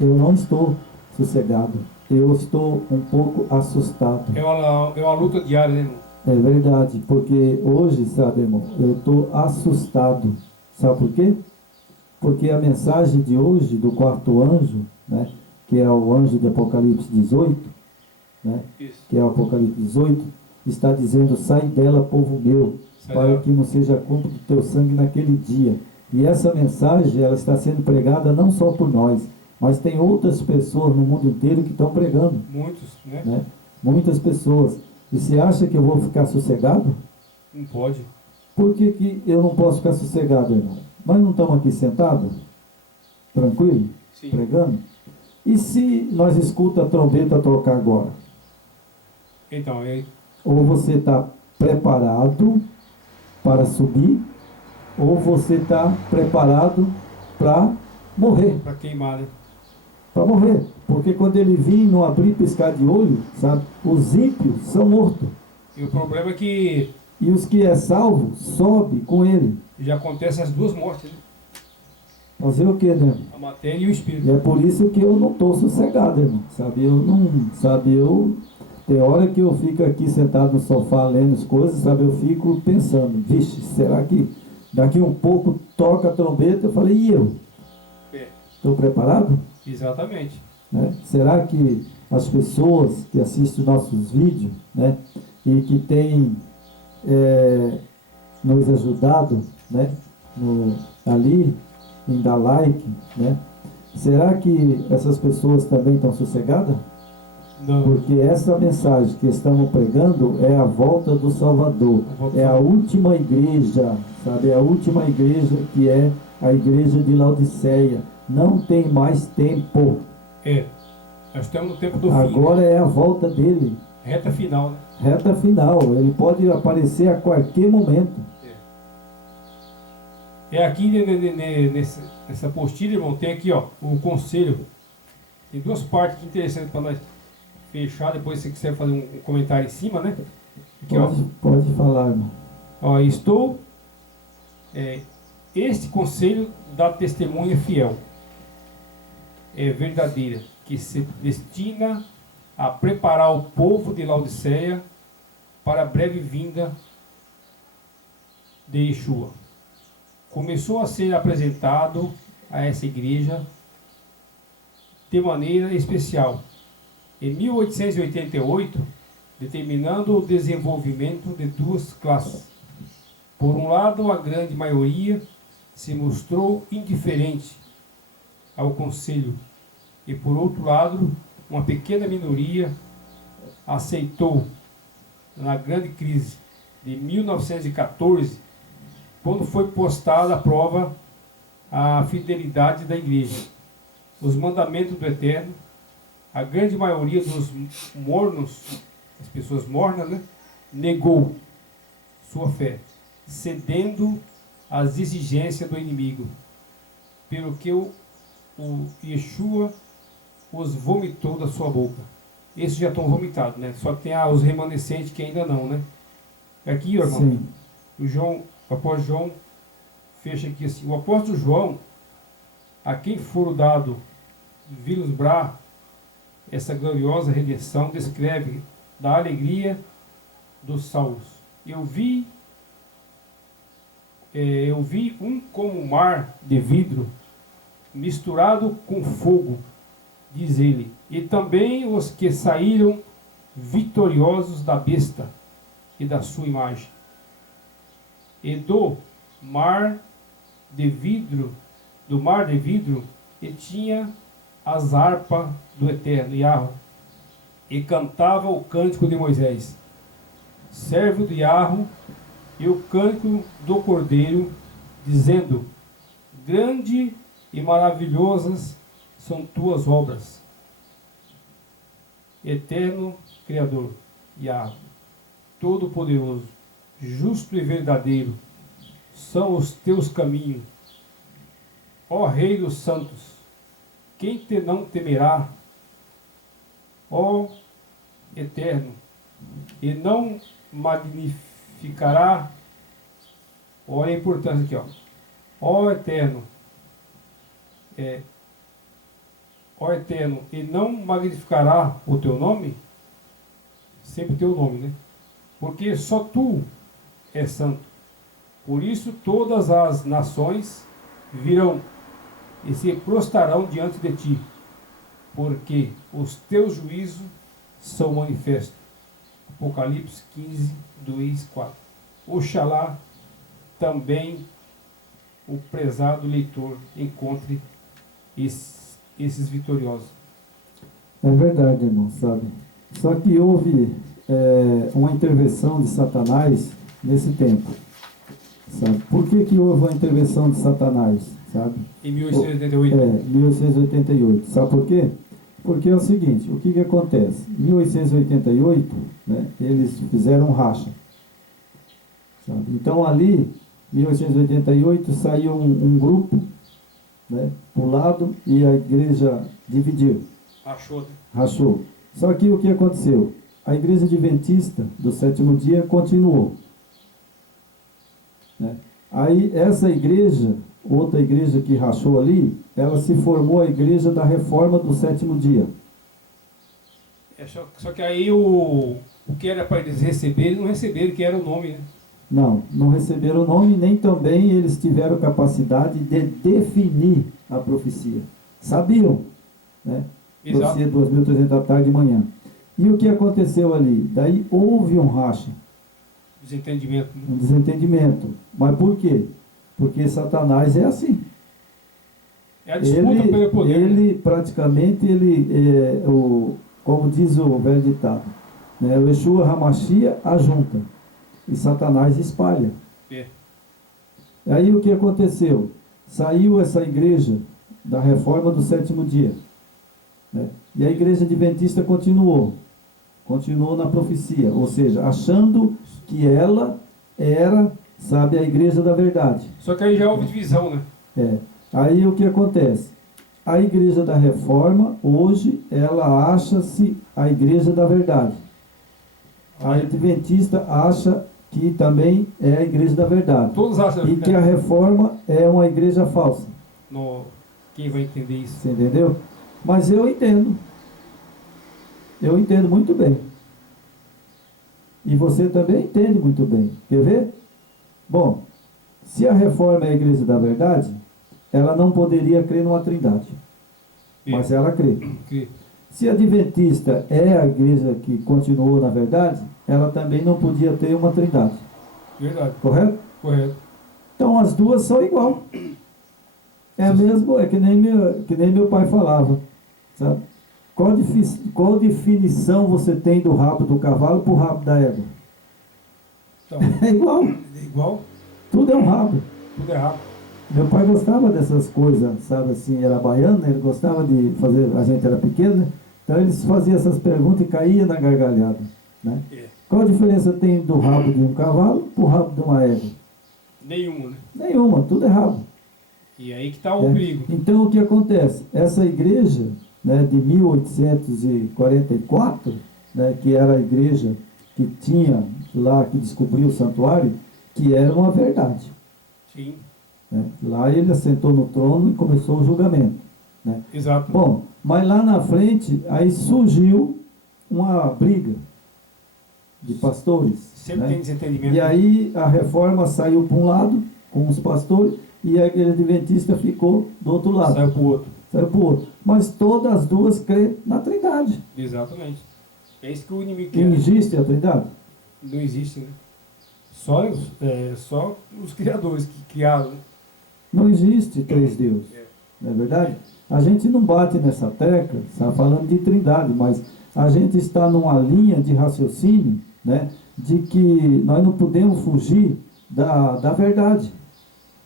Eu não estou sossegado. Eu estou um pouco assustado. É uma luta diária, né, irmão? É verdade, porque hoje, sabe, irmão, eu estou assustado. Sabe por quê? Porque a mensagem de hoje do quarto anjo, né, que é o anjo de Apocalipse 18, né, Isso. que é o Apocalipse 18, está dizendo: sai dela, povo meu, Sai para dela. que não seja cúmplice do teu sangue naquele dia. E essa mensagem, ela está sendo pregada não só por nós, mas tem outras pessoas no mundo inteiro que estão pregando, Muitos, né? né? Muitas pessoas. E você acha que eu vou ficar sossegado? Não pode. Por que, que eu não posso ficar sossegado, irmão? Nós não estamos aqui sentados, tranquilo, Sim. pregando? E se nós escuta a trombeta tocar agora? Então, Ou você está preparado para subir, ou você está preparado para morrer. para queimar, né? Para morrer. Porque quando ele vir e não abrir piscar de olho, sabe? Os ímpios são mortos. E o problema é que E os que é salvo, sobe com ele. já acontece as duas mortes, né? Fazer o que, né? A matéria e o E espírito. é por isso que eu não estou sossegado, irmão. Sabe, eu não. Sabe, eu. Tem hora que eu fico aqui sentado no sofá lendo as coisas, sabe? Eu fico pensando: vixe, será que daqui um pouco toca a trombeta? Eu falei: e eu? É, Estou preparado? exatamente. Né? Será que as pessoas que assistem nossos vídeos, né? E que têm nos ajudado, né? Ali, em dar like, né? Será que essas pessoas também estão sossegadas? Não. Porque essa mensagem que estamos pregando é a volta do Salvador. A volta do É a Salvador. última igreja, sabe? É a última igreja, que é a igreja de Laodiceia. Não tem mais tempo. É. Nós estamos no tempo do fim, né? Agora é a volta dele. Reta final, né? Reta final. Ele pode aparecer a qualquer momento. É aqui nessa apostila, irmão, tem aqui, ó, o conselho. Tem duas partes aqui interessantes para nós fechar. Depois, se você quiser fazer um comentário em cima, né? Aqui, ó. Pode falar, irmão. Ó, este conselho dá testemunha fiel, é verdadeira, que se destina a preparar o povo de Laodiceia para a breve vinda de Yeshua. Começou a ser apresentado a essa igreja de maneira especial em 1888, determinando o desenvolvimento de duas classes. Por um lado, a grande maioria se mostrou indiferente ao conselho, e por outro lado, uma pequena minoria aceitou. Na grande crise de 1914, quando foi postada à prova a fidelidade da igreja, os mandamentos do Eterno, a grande maioria dos mornos, as pessoas mornas, né, negou sua fé, cedendo às exigências do inimigo, pelo que o Yeshua os vomitou da sua boca. Esses já estão vomitados, né? Só que tem os remanescentes que ainda não, né? Aqui, irmão, Sim. o apóstolo João fecha aqui assim: o apóstolo João, a quem for dado vislumbrar essa gloriosa redenção, descreve da alegria dos salvos. Eu vi um como um mar de vidro misturado com fogo, diz ele, e também os que saíram vitoriosos da besta e da sua imagem. E do mar de vidro, e tinha as harpas do Eterno, Yahweh, e cantava o cântico de Moisés, servo de Yahweh, e o cântico do Cordeiro, dizendo: grande e maravilhosas são tuas obras, Eterno Criador, Yahweh, Todo-Poderoso, justo e verdadeiro são os teus caminhos, ó Rei dos Santos. Quem te não temerá, ó Eterno, e não magnificará? Olha a importância aqui, ó. Ó Eterno, ó Eterno, e não magnificará o teu nome? Sempre teu nome, né? Porque só tu és santo. Por isso todas as nações virão e se prostrarão diante de ti, porque os teus juízos são manifestos. Apocalipse 15, 2, 4. Oxalá também o prezado leitor encontre esses vitoriosos. É verdade, irmão, sabe? Só que houve uma intervenção de Satanás nesse tempo, sabe? Por que houve uma intervenção de Satanás, sabe? Em 1888. 1888. Sabe por quê? Porque é o seguinte, o que acontece? Em 1888, né, eles fizeram um racha, sabe? Então ali, em 1888, saiu um grupo, né, pro lado e a igreja dividiu. Rachou. Só que o que aconteceu? A igreja adventista do sétimo dia continuou, né? Aí essa igreja, outra igreja que rachou ali, ela se formou a igreja da reforma do sétimo dia. Só que aí o que era para eles receberem, eles não receberam, que era o nome, né? Não receberam o nome, nem também eles tiveram capacidade de definir a profecia. Sabiam, né? Exato. Profecia 2300 da tarde e manhã. E o que aconteceu ali? Daí houve um racha. Desentendimento. Um desentendimento. Mas por quê? Porque Satanás é assim. É a disputa pelo poder. Ele praticamente, como diz o velho ditado, né? O Yeshua Hamashia ajunta e Satanás espalha. Aí o que aconteceu? Saiu essa igreja da reforma do sétimo dia, né? E a igreja adventista continuou na profecia, ou seja, achando que ela era, sabe, a igreja da verdade. Só que aí já houve divisão, né? Aí o que acontece? A igreja da reforma, hoje, ela acha-se a igreja da verdade. A adventista acha que também é a igreja da verdade. Todos acham. E que a reforma é uma igreja falsa. Quem vai entender isso? Você entendeu? Mas eu entendo. Eu entendo muito bem. E você também entende muito bem. Quer ver? Bom, se a reforma é a igreja da verdade, ela não poderia crer numa trindade. Mas ela crê. Se a adventista é a igreja que continuou na verdade, ela também não podia ter uma trindade. Verdade. Correto? Correto. Então as duas são igual. É mesmo, é que nem meu pai falava, sabe? Qual definição você tem do rabo do cavalo para o rabo da égua? Então, É igual. é igual? Tudo é um rabo. Tudo é rabo. Meu pai gostava dessas coisas, sabe assim, era baiano, né? Ele gostava de fazer, a gente era pequeno, né? Então eles faziam essas perguntas e caía na gargalhada, né? Qual a diferença tem do rabo de um cavalo para o rabo de uma égua? Nenhuma, né? Nenhuma, tudo é rabo. E aí que está o perigo. Então o que acontece? Essa igreja, né, de 1844, né, que era a igreja que tinha lá, que descobriu o santuário, que era uma verdade. Sim. Né? Lá ele assentou no trono e começou o julgamento. Né? Exato. Bom, mas lá na frente, aí surgiu uma briga de pastores. Sempre né? tem desentendimento. E aí a reforma saiu para um lado, com os pastores, e a igreja adventista ficou do outro lado. Saiu para o outro. Saiu para o outro. Mas todas as duas crêem na Trindade. Exatamente. É isso que o inimigo quer. Não existe a Trindade? Não existe, né? Só os criadores que criaram. Né? Não existe três deuses. Não é verdade? A gente não bate nessa tecla, está falando de Trindade, mas a gente está numa linha de raciocínio, né, de que nós não podemos fugir da verdade.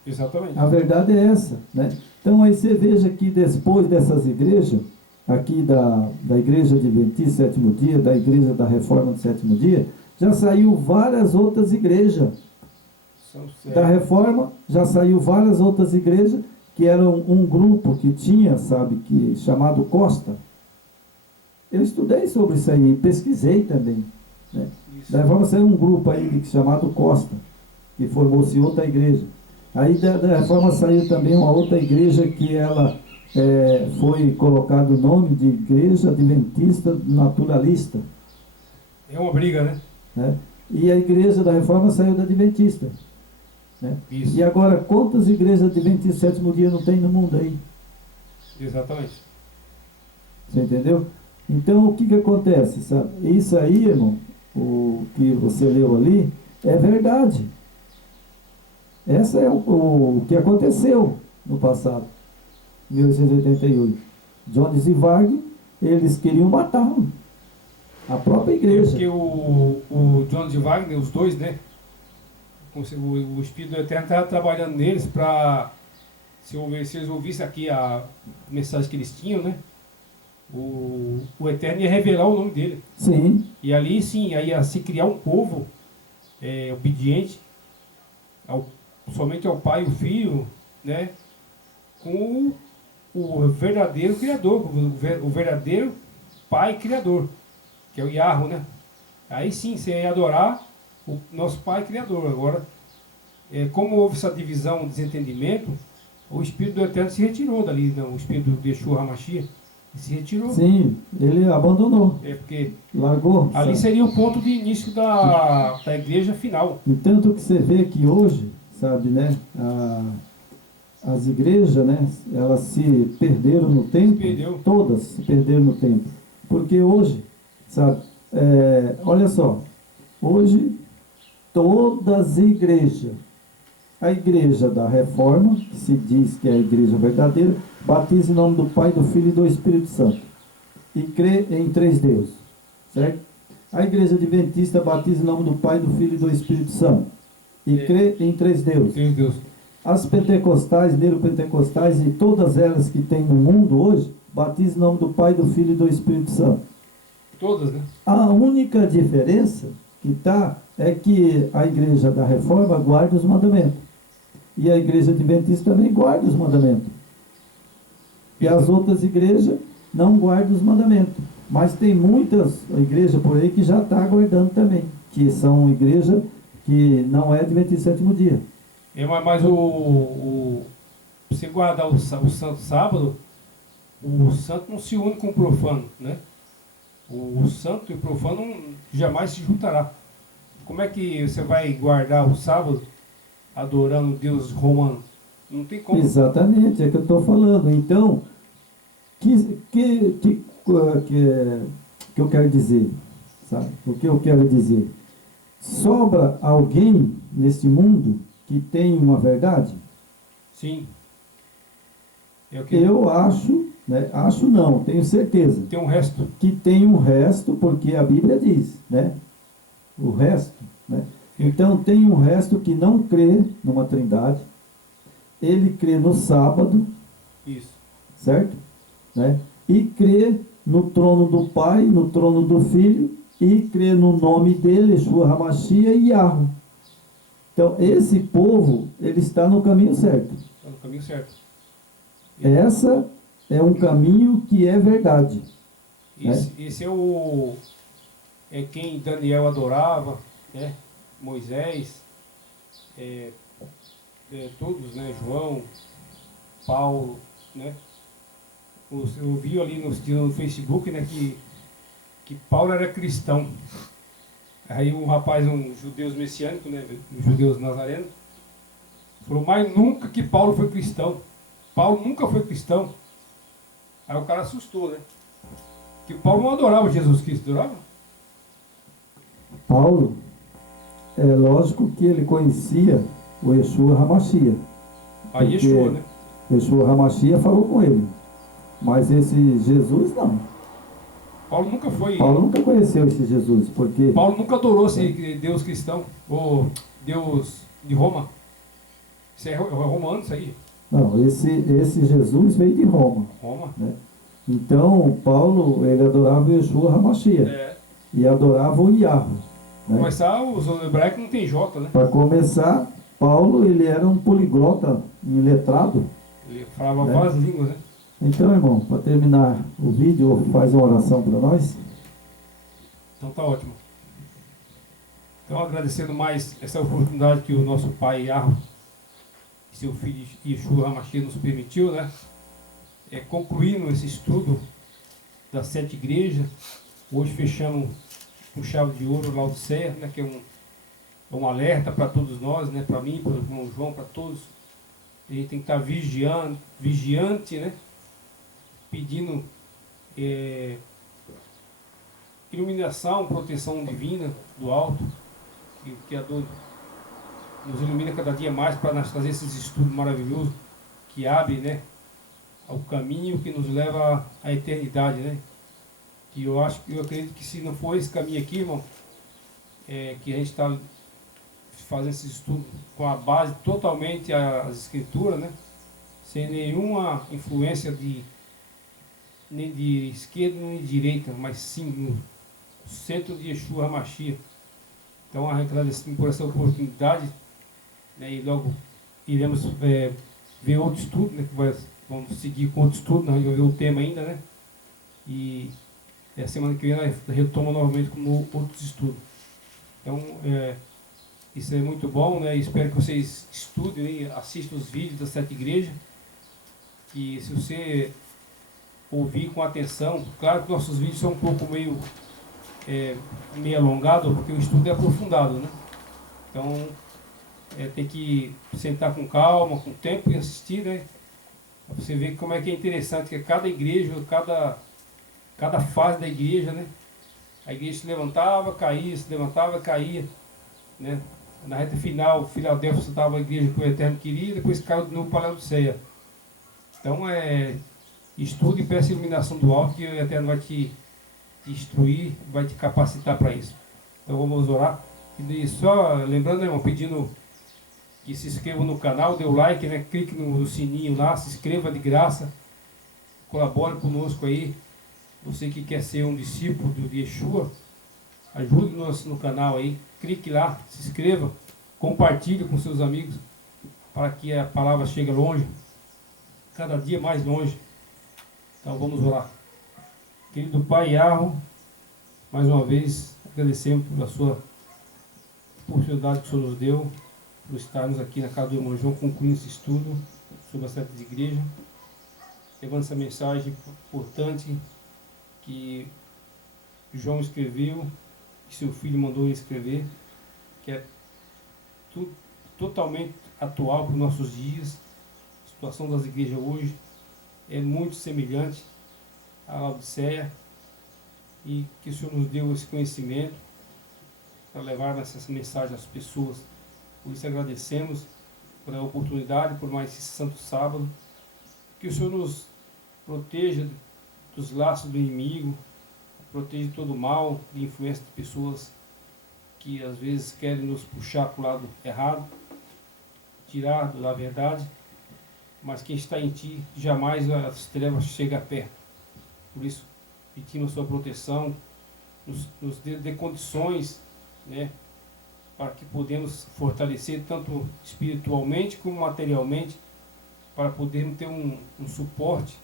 Exatamente. A verdade é essa, né? Então aí você veja que depois dessas igrejas, aqui da igreja adventista sétimo dia, da igreja da reforma do sétimo dia, já saiu várias outras igrejas. Da reforma já saiu várias outras igrejas, que eram um grupo que tinha, sabe, que chamado Costa. Eu estudei sobre isso aí, pesquisei também. Né? Da reforma saiu um grupo aí chamado Costa, que formou-se outra igreja. Aí da reforma saiu também uma outra igreja que ela foi colocado o nome de Igreja Adventista Naturalista, É uma briga, né? né? E a Igreja da Reforma saiu da Adventista, né? Isso. E agora, quantas igrejas adventistas do sétimo dia não tem no mundo aí? Exatamente. Você entendeu? Então, o que que acontece, sabe? Isso aí, irmão, o que você leu ali, é verdade. Essa é o que aconteceu no passado, 1888. Jones e Wagner, eles queriam matá-lo. A própria igreja. Porque o Jones e Wagner, os dois, né? O Espírito do Eterno estava trabalhando neles para, se eles ouvissem aqui a mensagem que eles tinham, né? O Eterno ia revelar o nome dele. Sim. E ali sim, aí ia se criar um povo obediente somente ao Pai e o Filho, né? Com o verdadeiro Criador, o verdadeiro Pai Criador, que é o Yahweh, né? Aí sim, você ia adorar o nosso Pai Criador. Agora, como houve essa divisão, desentendimento, o Espírito do Eterno se retirou dali, não, o Espírito de Yeshua HaMashiach se retirou. Sim, ele abandonou. Porque Largou. ali sabe? seria o ponto de início da igreja final. E tanto que você vê que hoje, sabe, né? As igrejas, né? Elas se perderam no tempo. Perdeu. Todas se perderam no tempo. Porque hoje, sabe, olha só, hoje todas as igrejas, a igreja da Reforma, que se diz que é a igreja verdadeira, batiza em nome do Pai, do Filho e do Espírito Santo e crê em três deuses, certo? A igreja adventista batiza em nome do Pai, do Filho e do Espírito Santo e crê em três deuses. Meu Deus. As pentecostais, neopentecostais e todas elas que tem no mundo hoje, batizam em nome do Pai, do Filho e do Espírito Santo. Todas, né? A única diferença que é que a igreja da Reforma guarda os mandamentos. E a igreja adventista também guarda os mandamentos. E as outras igrejas não guardam os mandamentos. Mas tem muitas igrejas por aí que já está guardando também. Que são igrejas que não é adventista sétimo dia. Mas você guardar o santo sábado, o santo não se une com o profano, né? O santo e o profano jamais se juntará. Como é que você vai guardar o sábado adorando o Deus romano? Não tem como. Exatamente, é que eu estou falando. Então, que eu quero dizer, sabe? O que eu quero dizer? Sobra alguém neste mundo que tem uma verdade? Sim. Eu acho, né? Acho não, tenho certeza. Tem um resto. Que tem um resto, porque a Bíblia diz, né? O resto, né? Então tem um resto que não crê numa trindade. Ele crê no sábado. Isso. Certo? Né? E crê no trono do Pai, no trono do Filho, e crê no nome dele, Yeshua HaMashiach e Yahweh. Então, esse povo, ele está no caminho certo. Está no caminho certo. Essa é um caminho que é verdade. Esse é quem Daniel adorava, né? Moisés, todos, né? João, Paulo, né? Eu vi ali no Facebook, né, que Paulo era cristão. Aí um rapaz, um judeu messiânico, né, um judeu nazareno, falou, mas nunca que Paulo foi cristão. Paulo nunca foi cristão. Aí o cara assustou, né? Que Paulo não adorava Jesus Cristo, adorava? Paulo, é lógico que ele conhecia o Yeshua HaMashiach. Aí Yeshua, né? Yeshua HaMashiach falou com ele. Mas esse Jesus, não. Paulo nunca conheceu esse Jesus, porque... Paulo nunca adorou esse Deus cristão, ou Deus de Roma. Isso é romano, isso aí. Não, esse Jesus veio de Roma. Né? Então, Paulo, ele adorava o Yeshua HaMashiach. E adorava o Yahweh. Né? Começar, os hebraicos não tem J, né? Para começar, Paulo, ele era um poliglota, iletrado. Ele falava várias línguas, né? Então, irmão, para terminar o vídeo, faz uma oração para nós. Então tá ótimo. Então, agradecendo mais essa oportunidade que o nosso Pai Yahweh e seu Filho Yeshua HaMashiach nos permitiu, né? concluindo esse estudo das 7 igrejas. Hoje fechamos com chave de ouro Laodiceia, né, que é um alerta para todos nós, né, para mim, para o irmão João, para todos. A gente tem que estar vigiante, né, pedindo iluminação, proteção divina do alto, que o Criador nos ilumina cada dia mais para nós fazer esses estudos maravilhosos que abrem, né, o caminho que nos leva à eternidade, né? Que eu acredito que se não for esse caminho aqui, irmão, que a gente está fazendo esse estudo com a base totalmente as escrituras, né? Sem nenhuma influência nem de esquerda nem de direita, mas sim no centro de Yeshua HaMashiach. Então, agradecemos por essa oportunidade, né? E logo iremos ver outro estudo, né? Vamos seguir com outro estudo, nós vamos ver o tema ainda, né? E a semana que vem nós retoma novamente com outros estudos. Então, isso é muito bom, né? Espero que vocês estudem, né? Assistam os vídeos das 7 igrejas. E se você ouvir com atenção, claro que nossos vídeos são um pouco meio alongados, porque o estudo é aprofundado, né? Então, tem que sentar com calma, com tempo e assistir, né? Para você ver como é que é interessante, que cada igreja, cada fase da igreja, né? A igreja se levantava, caía, né? Na reta final, Filadélfia estava a igreja que o Eterno queria, depois caiu de novo para Laodiceia. Então, estude e peça a iluminação do alto, que o Eterno vai te instruir, vai te capacitar para isso. Então, vamos orar. E só lembrando, irmão, pedindo que se inscreva no canal, dê o like, né? Clique no sininho lá, se inscreva de graça, colabore conosco aí. Você que quer ser um discípulo de Yeshua, ajude-nos no canal aí, clique lá, se inscreva, compartilhe com seus amigos, para que a palavra chegue longe, cada dia mais longe. Então vamos orar. Querido Pai Yahweh, mais uma vez agradecemos pela sua oportunidade que o Senhor nos deu, por estarmos aqui na casa do irmão João, concluindo esse estudo sobre as 7 igrejas, levando essa mensagem importante que João escreveu, que seu filho mandou ele escrever, que é totalmente atual para os nossos dias. A situação das igrejas hoje é muito semelhante à Laodiceia, e que o Senhor nos deu esse conhecimento para levar essa mensagem às pessoas. Por isso agradecemos por a oportunidade, por mais esse santo sábado. Que o Senhor nos proteja dos laços do inimigo, proteja de todo o mal, de influência de pessoas que às vezes querem nos puxar para o lado errado, tirar da verdade, mas quem está em Ti, jamais as trevas chegam perto. Por isso, pedimos a Sua proteção, nos dê condições, né, para que podemos fortalecer tanto espiritualmente como materialmente, para podermos ter um suporte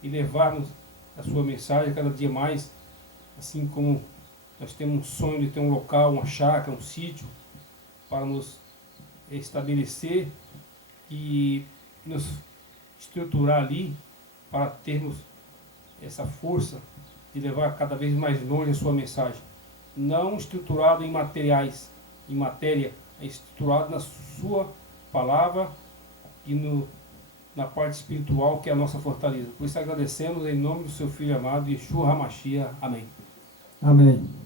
e levarmos a Sua mensagem cada dia mais, assim como nós temos um sonho de ter um local, uma chácara, um sítio, para nos estabelecer e nos estruturar ali, para termos essa força de levar cada vez mais longe a Sua mensagem. Não estruturado em materiais, em matéria, é estruturado na Sua palavra e na parte espiritual, que é a nossa fortaleza. Por isso agradecemos em nome do Seu Filho amado, Yeshua HaMashiach. Amém. Amém.